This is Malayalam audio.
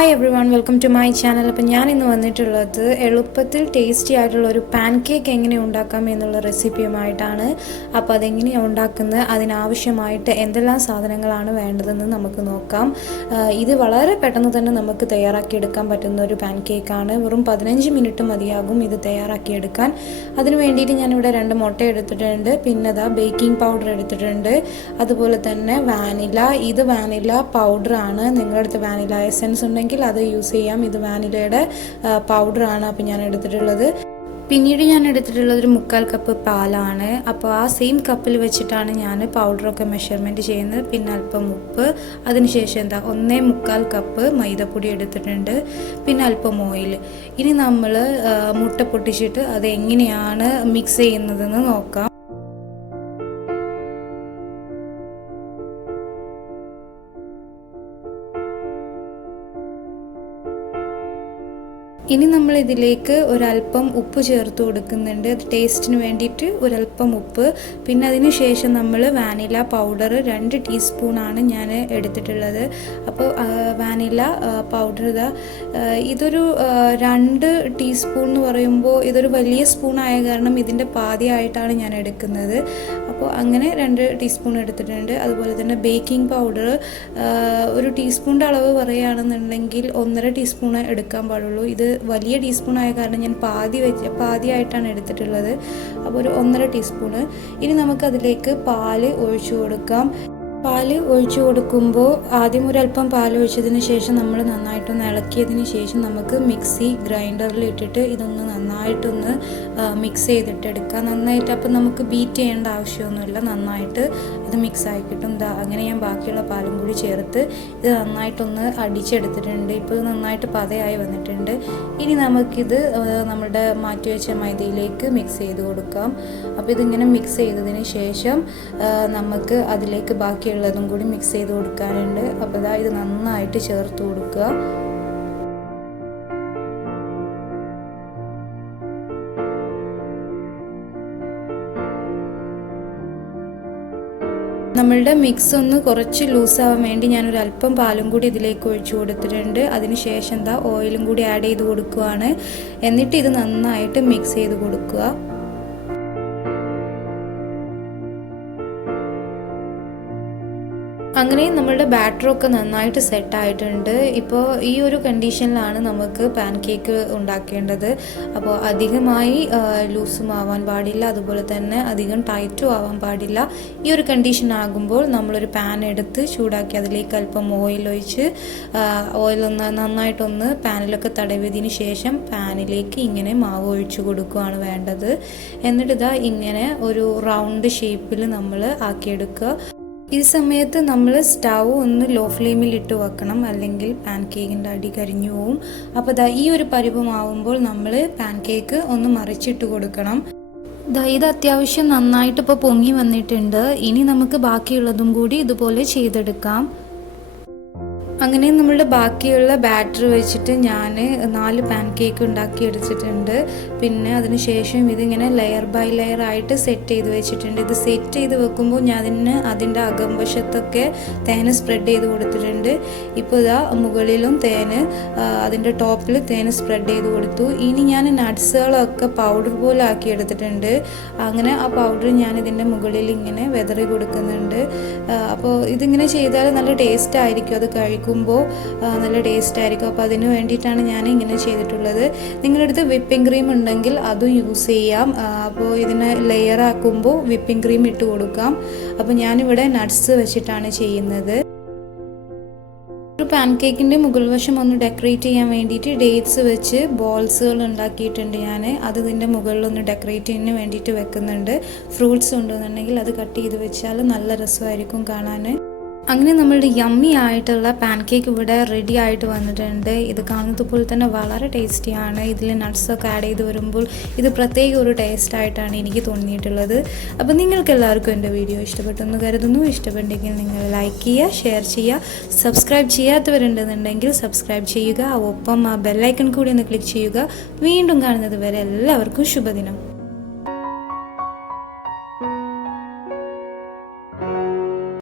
Hi everyone, welcome to my channel. അപ്പോൾ ഞാൻ ഇന്ന് വന്നിട്ടുള്ളത് എളുപ്പത്തിൽ ടേസ്റ്റി ആയിട്ടുള്ള ഒരു പാൻകേക്ക് എങ്ങനെ ഉണ്ടാക്കാം എന്നുള്ള റെസിപ്പിയുമായിട്ടാണ്. അപ്പോൾ അതെങ്ങനെയാണ് ഉണ്ടാക്കുന്നത്, അതിനാവശ്യമായിട്ട് എന്തെല്ലാം സാധനങ്ങളാണ് വേണ്ടതെന്ന് നമുക്ക് നോക്കാം. ഇത് വളരെ പെട്ടെന്ന് തന്നെ നമുക്ക് തയ്യാറാക്കിയെടുക്കാൻ പറ്റുന്ന ഒരു പാൻകേക്കാണ്. വെറും 15 മിനിറ്റ് മതിയാകും ഇത് തയ്യാറാക്കിയെടുക്കാൻ. അതിന് വേണ്ടിയിട്ട് ഞാനിവിടെ 2 മുട്ട എടുത്തിട്ടുണ്ട്, പിന്നെ ബേക്കിംഗ് പൗഡർ എടുത്തിട്ടുണ്ട്, അതുപോലെ തന്നെ വാനില. ഇത് വാനില പൗഡറാണ്. നിങ്ങളുടെ അടുത്ത് വാനില എസൻസ് ഉണ്ടെങ്കിൽ അത് യൂസ് ചെയ്യാം. ഇത് വാനിലയുടെ പൗഡറാണ് അപ്പോൾ ഞാൻ എടുത്തിട്ടുള്ളത്. പിന്നീട് ഞാൻ എടുത്തിട്ടുള്ളത് ഒരു 3/4 കപ്പ് പാലാണ്. അപ്പോൾ ആ സെയിം കപ്പിൽ വെച്ചിട്ടാണ് ഞാൻ പൗഡറൊക്കെ മെഷർമെൻറ്റ് ചെയ്യുന്നത്. പിന്നെ അല്പം ഉപ്പ്, അതിനുശേഷം 1/4 കപ്പ് മൈദപ്പൊടി എടുത്തിട്ടുണ്ട്, പിന്നെ അല്പം ഓയിൽ. ഇനി നമ്മൾ മുട്ട പൊട്ടിച്ചിട്ട് അത് എങ്ങനെയാണ് മിക്സ് ചെയ്യുന്നതെന്ന് നോക്കാം. ഇനി നമ്മൾ ഇതിലേക്ക് ഒരല്പം ഉപ്പ് ചേർത്ത് കൊടുക്കുന്നുണ്ട്, ടേസ്റ്റിന് വേണ്ടിയിട്ട് ഒരല്പം ഉപ്പ്. പിന്നെ അതിന് ശേഷം നമ്മൾ വാനില പൗഡർ 2 ടീസ്പൂണാണ് ഞാൻ എടുത്തിട്ടുള്ളത്. അപ്പോൾ വാനില പൗഡർ ഇതൊരു 2 ടീസ്പൂൺ എന്ന് പറയുമ്പോൾ ഇതൊരു വലിയ സ്പൂണായ കാരണം ഇതിൻ്റെ പാതിയായിട്ടാണ് ഞാൻ എടുക്കുന്നത്. അപ്പോൾ അങ്ങനെ 2 ടീസ്പൂൺ എടുത്തിട്ടുണ്ട്. അതുപോലെ തന്നെ ബേക്കിംഗ് പൗഡർ ഒരു ടീസ്പൂണിൻ്റെ അളവ് പറയുകയാണെന്നുണ്ടെങ്കിൽ 1.5 ടീസ്പൂൺ എടുക്കാൻ പാടുള്ളൂ. ഇത് വലിയ ടീസ്പൂൺ ആയ കാരണം ഞാൻ പാതിയായിട്ടാണ് എടുത്തിട്ടുള്ളത്. അപ്പോൾ ഒരു 1.5 ടീസ്പൂണ്. ഇനി നമുക്കതിലേക്ക് പാല് ഒഴിച്ചു കൊടുക്കാം. പാല് ഒഴിച്ചു കൊടുക്കുമ്പോൾ ആദ്യം ഒരല്പം പാൽ ഒഴിച്ചതിന് ശേഷം നമ്മൾ നന്നായിട്ടൊന്ന് ഇളക്കിയതിന് ശേഷം നമുക്ക് മിക്സി ഗ്രൈൻഡറിൽ ഇട്ടിട്ട് ഇതൊന്ന് നന്നായിട്ടൊന്ന് മിക്സ് ചെയ്തിട്ടെടുക്കാം. നന്നായിട്ട് അപ്പോൾ നമുക്ക് ബീറ്റ് ചെയ്യേണ്ട ആവശ്യമൊന്നുമില്ല, നന്നായിട്ട് അത് മിക്സായി കിട്ടും. അങ്ങനെ ഞാൻ ബാക്കിയുള്ള പാലും കൂടി ചേർത്ത് ഇത് നന്നായിട്ടൊന്ന് അടിച്ചെടുത്തിട്ടുണ്ട്. ഇപ്പോൾ ഇത് നന്നായിട്ട് പതയായി വന്നിട്ടുണ്ട്. ഇനി നമുക്കിത് നമ്മുടെ മാറ്റി വെച്ച മൈദയിലേക്ക് മിക്സ് ചെയ്ത് കൊടുക്കാം. അപ്പോൾ ഇതിങ്ങനെ മിക്സ് ചെയ്തതിന് ശേഷം നമുക്ക് അതിലേക്ക് ബാക്കിയുള്ളതും കൂടി മിക്സ് ചെയ്ത് കൊടുക്കാനുണ്ട്. അപ്പോൾ ഇത് നന്നായിട്ട് ചേർത്ത് കൊടുക്കുക. നമ്മളുടെ മിക്സ് ഒന്ന് കുറച്ച് ലൂസാവാൻ വേണ്ടി ഞാനൊരു അല്പം പാലും കൂടി ഇതിലേക്ക് ഒഴിച്ചു കൊടുത്തിട്ടുണ്ട്. അതിന് ശേഷം ഓയിലും കൂടി ആഡ് ചെയ്ത് കൊടുക്കുകയാണ്. എന്നിട്ട് ഇത് നന്നായിട്ട് മിക്സ് ചെയ്ത് കൊടുക്കുക. അങ്ങനെ നമ്മളുടെ ബാറ്ററൊക്കെ നന്നായിട്ട് സെറ്റായിട്ടുണ്ട്. ഇപ്പോൾ ഈ ഒരു കണ്ടീഷനിലാണ് നമുക്ക് പാൻകേക്ക് ഉണ്ടാക്കേണ്ടത്. അപ്പോൾ അധികമായി ലൂസും ആവാൻ പാടില്ല, അതുപോലെ തന്നെ അധികം ടൈറ്റും ആവാൻ പാടില്ല. ഈ ഒരു കണ്ടീഷൻ ആകുമ്പോൾ നമ്മളൊരു പാൻ എടുത്ത് ചൂടാക്കി അതിലേക്ക് അല്പം ഓയിൽ ഒഴിച്ച് ഓയിലൊന്ന് നന്നായിട്ടൊന്ന് പാനിലൊക്കെ തടവിയതിന് ശേഷം പാനിലേക്ക് ഇങ്ങനെ മാവ് ഒഴിച്ചു കൊടുക്കുകയാണ് വേണ്ടത്. എന്നിട്ട് ഇങ്ങനെ ഒരു റൗണ്ട് ഷേപ്പിൽ നമ്മൾ ആക്കിയെടുക്കുക. ഈ സമയത്ത് നമ്മൾ സ്റ്റൗ ഒന്ന് ലോ ഫ്ലെയിമിൽ ഇട്ട് വെക്കണം, അല്ലെങ്കിൽ പാൻകേക്കിൻ്റെ അടി കരിഞ്ഞു പോവും. അപ്പോൾ ഈ ഒരു പരുവമാവുമ്പോൾ നമ്മൾ പാൻകേക്ക് ഒന്ന് മറിച്ചിട്ട് കൊടുക്കണം. ഇത് അത്യാവശ്യം നന്നായിട്ട് ഇപ്പോൾ പൊങ്ങി വന്നിട്ടുണ്ട്. ഇനി നമുക്ക് ബാക്കിയുള്ളതും കൂടി ഇതുപോലെ ചെയ്തെടുക്കാം. അങ്ങനെ നമ്മളുടെ ബാക്കിയുള്ള ബാറ്റർ വെച്ചിട്ട് ഞാൻ 4 പാൻകേക്ക് ഉണ്ടാക്കി എടുത്തിട്ടുണ്ട്. പിന്നെ അതിനുശേഷം ഇതിങ്ങനെ ലെയർ ബൈ ലെയർ ആയിട്ട് സെറ്റ് ചെയ്ത് വെച്ചിട്ടുണ്ട്. ഇത് സെറ്റ് ചെയ്ത് വെക്കുമ്പോൾ ഞാൻ അതിൻ്റെ അകംവശത്തൊക്കെ തേന് സ്പ്രെഡ് ചെയ്ത് കൊടുത്തിട്ടുണ്ട്. ഇപ്പോൾ മുകളിലും തേന്, അതിൻ്റെ ടോപ്പിൽ തേന് സ്പ്രെഡ് ചെയ്ത് കൊടുത്തു. ഇനി ഞാൻ നട്ട്സുകളൊക്കെ പൗഡർ പോലെ ആക്കി എടുത്തിട്ടുണ്ട്. അങ്ങനെ ആ പൗഡർ ഞാൻ ഇതിൻ്റെ മുകളിൽ ഇങ്ങനെ വെതറി കൊടുക്കുന്നുണ്ട്. അപ്പോൾ ഇതിങ്ങനെ ചെയ്താൽ നല്ല ടേസ്റ്റ് ആയിരിക്കും, അത് കഴിക്കും നല്ല ടേസ്റ്റ് ആയിരിക്കും. അപ്പോൾ അതിന് വേണ്ടിയിട്ടാണ് ഞാൻ ഇങ്ങനെ ചെയ്തിട്ടുള്ളത്. നിങ്ങളുടെ അടുത്ത് വിപ്പിംഗ് ക്രീം ഉണ്ടെങ്കിൽ അതും യൂസ് ചെയ്യാം. അപ്പോൾ ഇതിനെ ലെയർ ആക്കുമ്പോൾ വിപ്പിംഗ് ക്രീം ഇട്ട് കൊടുക്കാം. അപ്പോൾ ഞാനിവിടെ നട്ട്സ് വെച്ചിട്ടാണ് ചെയ്യുന്നത്. ഒരു പാൻകേക്കിൻ്റെ മുകൾ വശം ഒന്ന് ഡെക്കറേറ്റ് ചെയ്യാൻ വേണ്ടിയിട്ട് ഡേറ്റ്സ് വെച്ച് ബോൾസുകൾ ഉണ്ടാക്കിയിട്ടുണ്ട് ഞാൻ. അത് ഇതിൻ്റെ മുകളിലൊന്ന് ഡെക്കറേറ്റ് ചെയ്യാൻ വേണ്ടിയിട്ട് വെക്കുന്നുണ്ട്. ഫ്രൂട്ട്സ് ഉണ്ടെന്നുണ്ടെങ്കിൽ അത് കട്ട് ചെയ്ത് വെച്ചാൽ നല്ല രസമായിരിക്കും കാണാൻ. അങ്ങനെ നമ്മളുടെ യമ്മി ആയിട്ടുള്ള പാൻകേക്ക് ഇവിടെ റെഡി ആയിട്ട് വന്നിട്ടുണ്ട്. ഇത് കാണുന്നത് പോലെ തന്നെ വളരെ ടേസ്റ്റിയാണ്. ഇതിൽ നട്ട്സൊക്കെ ആഡ് ചെയ്ത് വരുമ്പോൾ ഇത് പ്രത്യേക ഒരു ടേസ്റ്റ് ആയിട്ടാണ് എനിക്ക് തോന്നിയിട്ടുള്ളത്. അപ്പോൾ നിങ്ങൾക്ക് എല്ലാവർക്കും എൻ്റെ വീഡിയോ ഇഷ്ടപ്പെട്ടെന്ന് കരുതുന്നു. ഇഷ്ടപ്പെട്ടെങ്കിൽ നിങ്ങൾ ലൈക്ക് ചെയ്യുക, ഷെയർ ചെയ്യുക, സബ്സ്ക്രൈബ് ചെയ്യാത്തവരുണ്ടെന്നുണ്ടെങ്കിൽ സബ്സ്ക്രൈബ് ചെയ്യുക. ഒപ്പം ആ ബെല്ലൈക്കൺ കൂടി ഒന്ന് ക്ലിക്ക് ചെയ്യുക. വീണ്ടും കാണുന്നത് വരെ എല്ലാവർക്കും ശുഭദിനം.